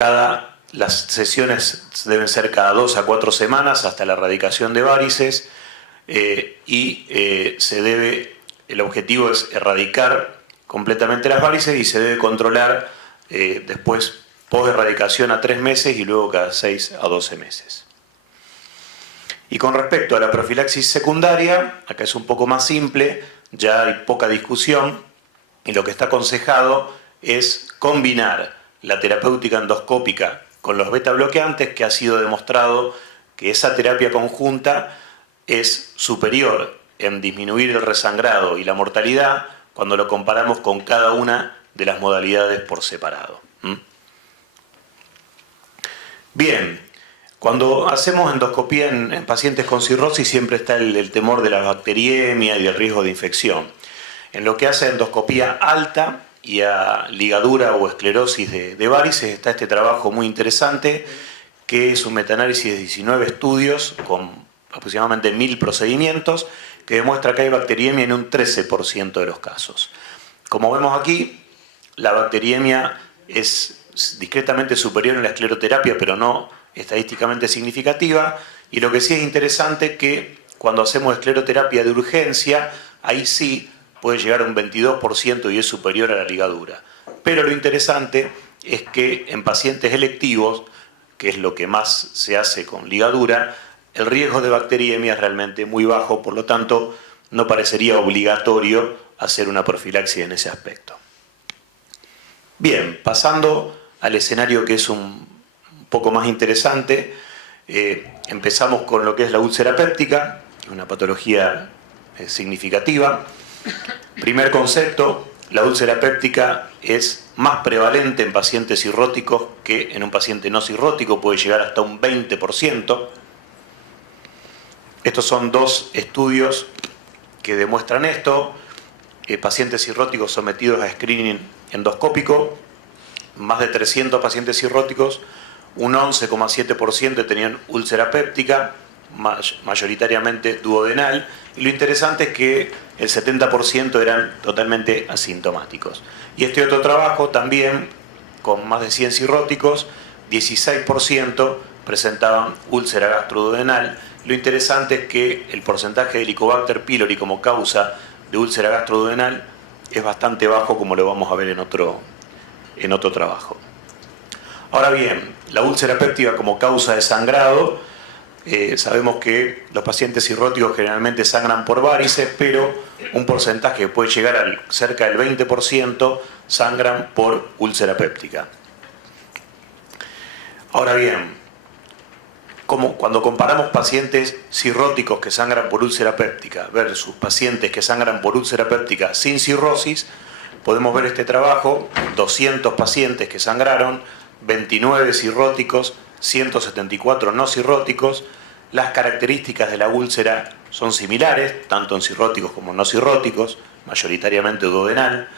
Las sesiones deben ser cada 2 a 4 semanas hasta la erradicación de varices el objetivo es erradicar completamente las varices y se debe controlar después post-erradicación a 3 meses y luego cada 6 a 12 meses. Y con respecto a la profilaxis secundaria, acá es un poco más simple, ya hay poca discusión y lo que está aconsejado es combinar la terapéutica endoscópica con los beta bloqueantes, que ha sido demostrado que esa terapia conjunta es superior en disminuir el resangrado y la mortalidad cuando lo comparamos con cada una de las modalidades por separado. Bien, cuando hacemos endoscopía en pacientes con cirrosis siempre está el temor de la bacteriemia y el riesgo de infección. En lo que hace a endoscopía alta y a ligadura o esclerosis de varices está este trabajo muy interesante que es un metaanálisis de 19 estudios con aproximadamente 1000 procedimientos que demuestra que hay bacteriemia en un 13% de los casos. Como vemos aquí, la bacteriemia es discretamente superior en la escleroterapia, pero no estadísticamente significativa, y lo que sí es interesante que cuando hacemos escleroterapia de urgencia, ahí sí puede llegar a un 22% y es superior a la ligadura. Pero lo interesante es que en pacientes electivos, que es lo que más se hace con ligadura, el riesgo de bacteriemia es realmente muy bajo, por lo tanto no parecería obligatorio hacer una profilaxis en ese aspecto. Bien, pasando al escenario que es un poco más interesante, empezamos con lo que es la úlcera péptica, una patología significativa. Primer concepto, la úlcera péptica es más prevalente en pacientes cirróticos que en un paciente no cirrótico, puede llegar hasta un 20%. Estos son 2 estudios que demuestran esto. Pacientes cirróticos sometidos a screening endoscópico, más de 300 pacientes cirróticos, un 11,7% tenían úlcera péptica, mayoritariamente duodenal, y lo interesante es que el 70% eran totalmente asintomáticos. Y este otro trabajo también, con más de 100 cirróticos, 16% presentaban úlcera gastroduodenal. Lo interesante es que el porcentaje de Helicobacter pylori como causa de úlcera gastroduodenal es bastante bajo, como lo vamos a ver en otro trabajo. Ahora bien, la úlcera péptica como causa de sangrado, sabemos que los pacientes cirróticos generalmente sangran por varices, pero un porcentaje que puede llegar a cerca del 20% sangran por úlcera péptica. Ahora bien, cuando comparamos pacientes cirróticos que sangran por úlcera péptica versus pacientes que sangran por úlcera péptica sin cirrosis, podemos ver este trabajo, 200 pacientes que sangraron, 29 cirróticos, 174 no cirróticos. Las características de la úlcera son similares, tanto en cirróticos como no cirróticos, mayoritariamente duodenal.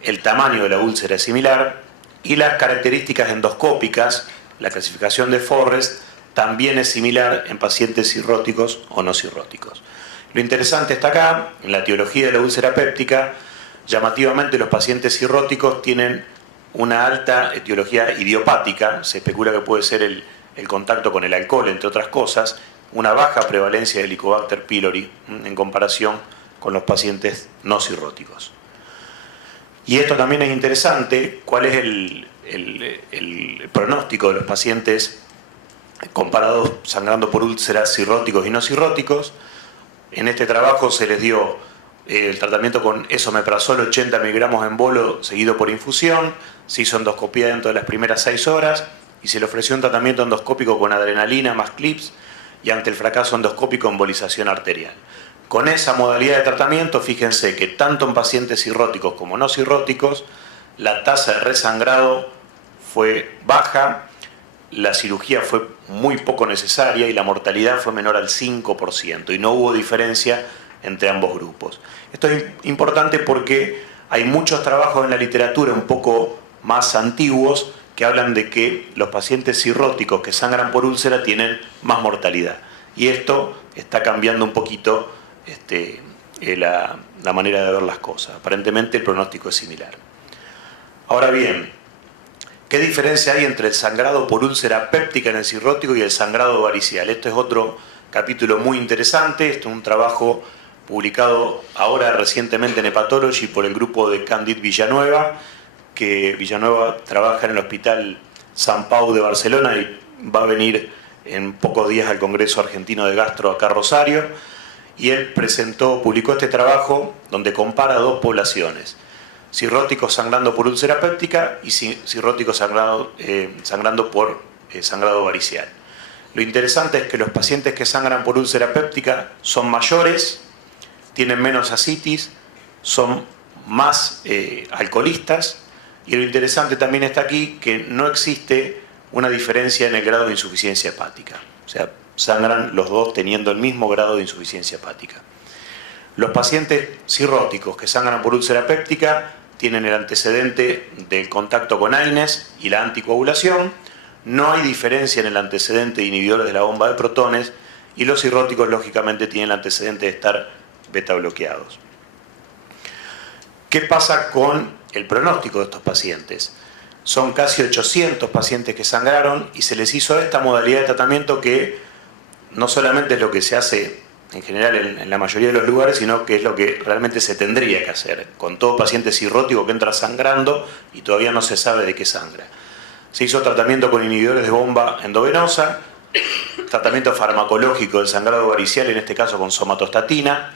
El tamaño de la úlcera es similar y las características endoscópicas, la clasificación de Forrest, también es similar en pacientes cirróticos o no cirróticos. Lo interesante está acá, en la etiología de la úlcera péptica, llamativamente los pacientes cirróticos tienen una alta etiología idiopática, se especula que puede ser el contacto con el alcohol, entre otras cosas, una baja prevalencia de Helicobacter pylori en comparación con los pacientes no cirróticos. Y esto también es interesante, cuál es el pronóstico de los pacientes comparados sangrando por úlceras cirróticos y no cirróticos. En este trabajo se les dio el tratamiento con esomeprazol 80 miligramos en bolo seguido por infusión, se hizo endoscopía dentro de las primeras 6 horas y se le ofreció un tratamiento endoscópico con adrenalina más clips y ante el fracaso endoscópico embolización arterial. Con esa modalidad de tratamiento, fíjense que tanto en pacientes cirróticos como no cirróticos, la tasa de resangrado fue baja, la cirugía fue muy poco necesaria y la mortalidad fue menor al 5% y no hubo diferencia entre ambos grupos. Esto es importante porque hay muchos trabajos en la literatura un poco más antiguos que hablan de que los pacientes cirróticos que sangran por úlcera tienen más mortalidad. Y esto está cambiando un poquito la manera de ver las cosas. Aparentemente el pronóstico es similar. Ahora bien, ¿Qué diferencia hay entre el sangrado por úlcera péptica en el cirrótico y el sangrado varicial? Esto es otro capítulo muy interesante. Esto es un trabajo publicado ahora recientemente en Hepatology por el grupo de Candid Villanueva, que Villanueva trabaja en el Hospital San Pau de Barcelona y va a venir en pocos días al Congreso Argentino de Gastro acá a Rosario. Y él publicó este trabajo donde compara dos poblaciones: cirróticos sangrando por úlcera péptica y cirróticos sangrando por sangrado varicial. Lo interesante es que los pacientes que sangran por úlcera péptica son mayores, tienen menos ascitis, son más alcoholistas, y lo interesante también está aquí que no existe una diferencia en el grado de insuficiencia hepática. O sea, sangran los dos teniendo el mismo grado de insuficiencia hepática. Los pacientes cirróticos que sangran por úlcera péptica tienen el antecedente del contacto con AINES y la anticoagulación. No hay diferencia en el antecedente de inhibidores de la bomba de protones, y los cirróticos lógicamente tienen el antecedente de estar beta bloqueados. ¿Qué pasa con el pronóstico de estos pacientes? Son casi 800 pacientes que sangraron y se les hizo esta modalidad de tratamiento, que no solamente es lo que se hace en general en la mayoría de los lugares, sino que es lo que realmente se tendría que hacer con todo paciente cirrótico que entra sangrando y todavía no se sabe de qué sangra. Se hizo tratamiento con inhibidores de bomba endovenosa, tratamiento farmacológico del sangrado varicial, en este caso con somatostatina,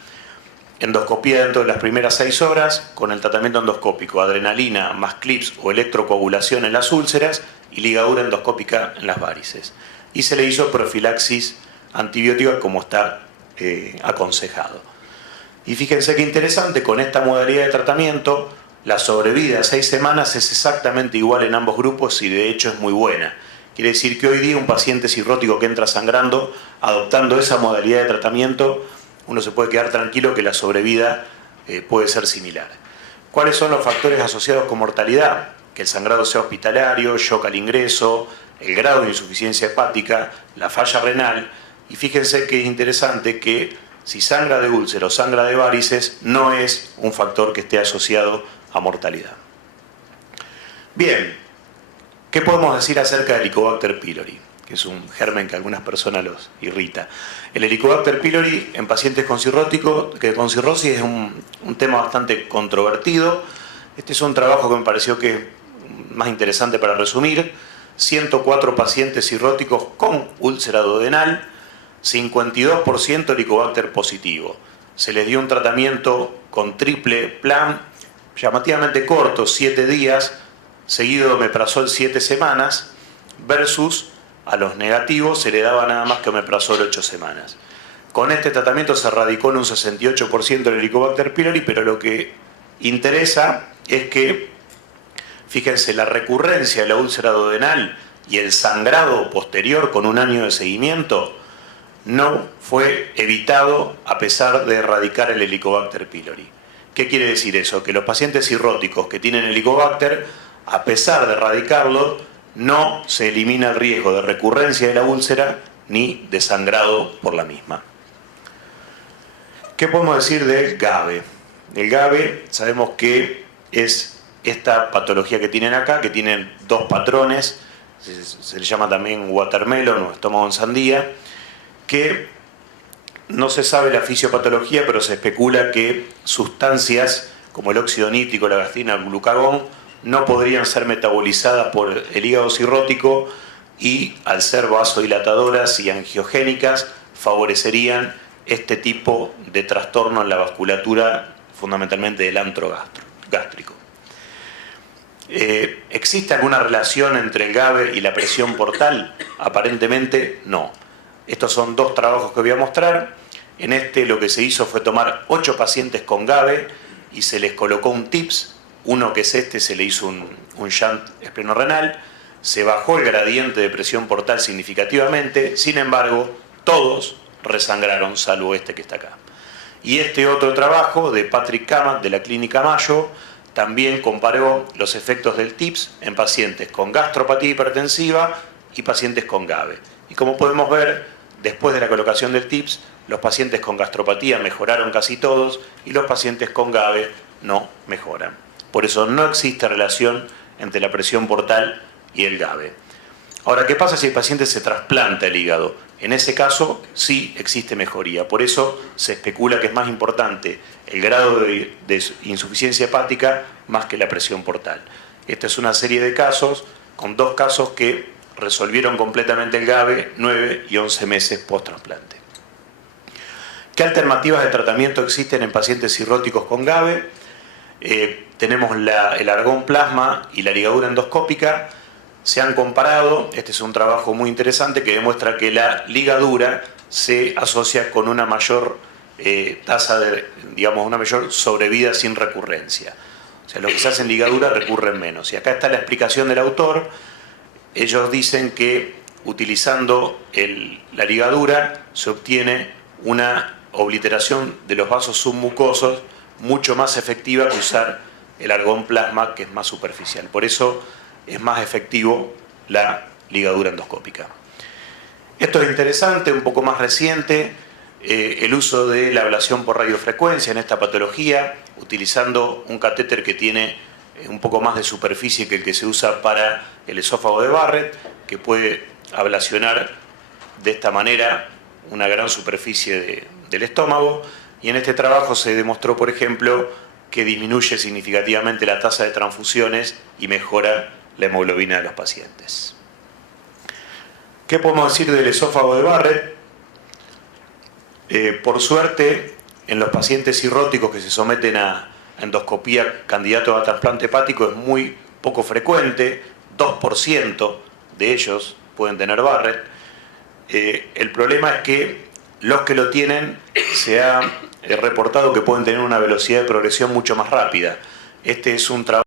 endoscopía dentro de las primeras 6 horas con el tratamiento endoscópico, adrenalina más clips o electrocoagulación en las úlceras y ligadura endoscópica en las varices. Y se le hizo profilaxis antibiótica como está aconsejado. Y fíjense qué interesante, con esta modalidad de tratamiento la sobrevida a 6 semanas es exactamente igual en ambos grupos, y de hecho es muy buena. Quiere decir que hoy día un paciente cirrótico que entra sangrando, adoptando esa modalidad de tratamiento, uno se puede quedar tranquilo que la sobrevida puede ser similar. ¿Cuáles son los factores asociados con mortalidad? Que el sangrado sea hospitalario, shock al ingreso, el grado de insuficiencia hepática, la falla renal. Y fíjense que es interesante que si sangra de úlcera o sangra de varices, no es un factor que esté asociado a mortalidad. Bien, ¿qué podemos decir acerca del Helicobacter pylori? Que es un germen que a algunas personas los irrita. El Helicobacter pylori en pacientes con cirrosis es un tema bastante controvertido. Este es un trabajo que me pareció que es más interesante para resumir. 104 pacientes cirróticos con úlcera duodenal, 52% Helicobacter positivo. Se les dio un tratamiento con triple plan, llamativamente corto, 7 días, seguido de omeprazol 7 semanas, versus a los negativos se le daba nada más que omeprazol 8 semanas. Con este tratamiento se radicó en un 68% el Helicobacter pylori, pero lo que interesa es que, fíjense, la recurrencia de la úlcera duodenal y el sangrado posterior con un año de seguimiento no fue evitado a pesar de erradicar el Helicobacter pylori. ¿Qué quiere decir eso? Que los pacientes cirróticos que tienen Helicobacter, a pesar de erradicarlo, no se elimina el riesgo de recurrencia de la úlcera ni de sangrado por la misma. ¿Qué podemos decir del GAVE? El GAVE sabemos que es esta patología que tienen acá, que tienen dos patrones, se le llama también watermelon o estómago en sandía, que no se sabe la fisiopatología, pero se especula que sustancias como el óxido nítrico, la gastrina, el glucagón, no podrían ser metabolizadas por el hígado cirrótico y, al ser vasodilatadoras y angiogénicas, favorecerían este tipo de trastorno en la vasculatura, fundamentalmente del antro gástrico. ¿Existe alguna relación entre el GAVE y la presión portal? Aparentemente no. Estos son dos trabajos que voy a mostrar. En este lo que se hizo fue tomar 8 pacientes con GAVE y se les colocó un TIPS. Uno, que es este, se le hizo un shunt esplenorenal, se bajó el gradiente de presión portal significativamente, sin embargo, todos resangraron, salvo este que está acá. Y este otro trabajo de Patrick Kamat de la Clínica Mayo también comparó los efectos del TIPS en pacientes con gastropatía hipertensiva y pacientes con GAVE. Y como podemos ver, después de la colocación del TIPS, los pacientes con gastropatía mejoraron casi todos y los pacientes con GAVE no mejoran. Por eso no existe relación entre la presión portal y el GABE. Ahora, ¿qué pasa si el paciente se trasplanta el hígado? En ese caso sí existe mejoría. Por eso se especula que es más importante el grado de insuficiencia hepática más que la presión portal. Esta es una serie de casos, con 2 casos que resolvieron completamente el GABE 9 y 11 meses post-trasplante. ¿Qué alternativas de tratamiento existen en pacientes cirróticos con GABE? Tenemos el argón plasma y la ligadura endoscópica. Se han comparado, este es un trabajo muy interesante que demuestra que la ligadura se asocia con una mayor tasa de, una mayor sobrevida sin recurrencia. O sea, los que se hacen ligadura recurren menos. Y acá está la explicación del autor. Ellos dicen que utilizando la ligadura se obtiene una obliteración de los vasos submucosos mucho más efectiva que usar el argón plasma, que es más superficial. Por eso es más efectivo la ligadura endoscópica. Esto es interesante, un poco más reciente, el uso de la ablación por radiofrecuencia en esta patología, utilizando un catéter que tiene un poco más de superficie que el que se usa para el esófago de Barrett, que puede ablacionar de esta manera una gran superficie del estómago. Y en este trabajo se demostró, por ejemplo, que disminuye significativamente la tasa de transfusiones y mejora la hemoglobina de los pacientes. ¿Qué podemos decir del esófago de Barrett? Por suerte, en los pacientes cirróticos que se someten a endoscopía candidatos a trasplante hepático es muy poco frecuente, 2% de ellos pueden tener Barrett. El problema es que los que lo tienen se ha reportado que pueden tener una velocidad de progresión mucho más rápida. Este es un trabajo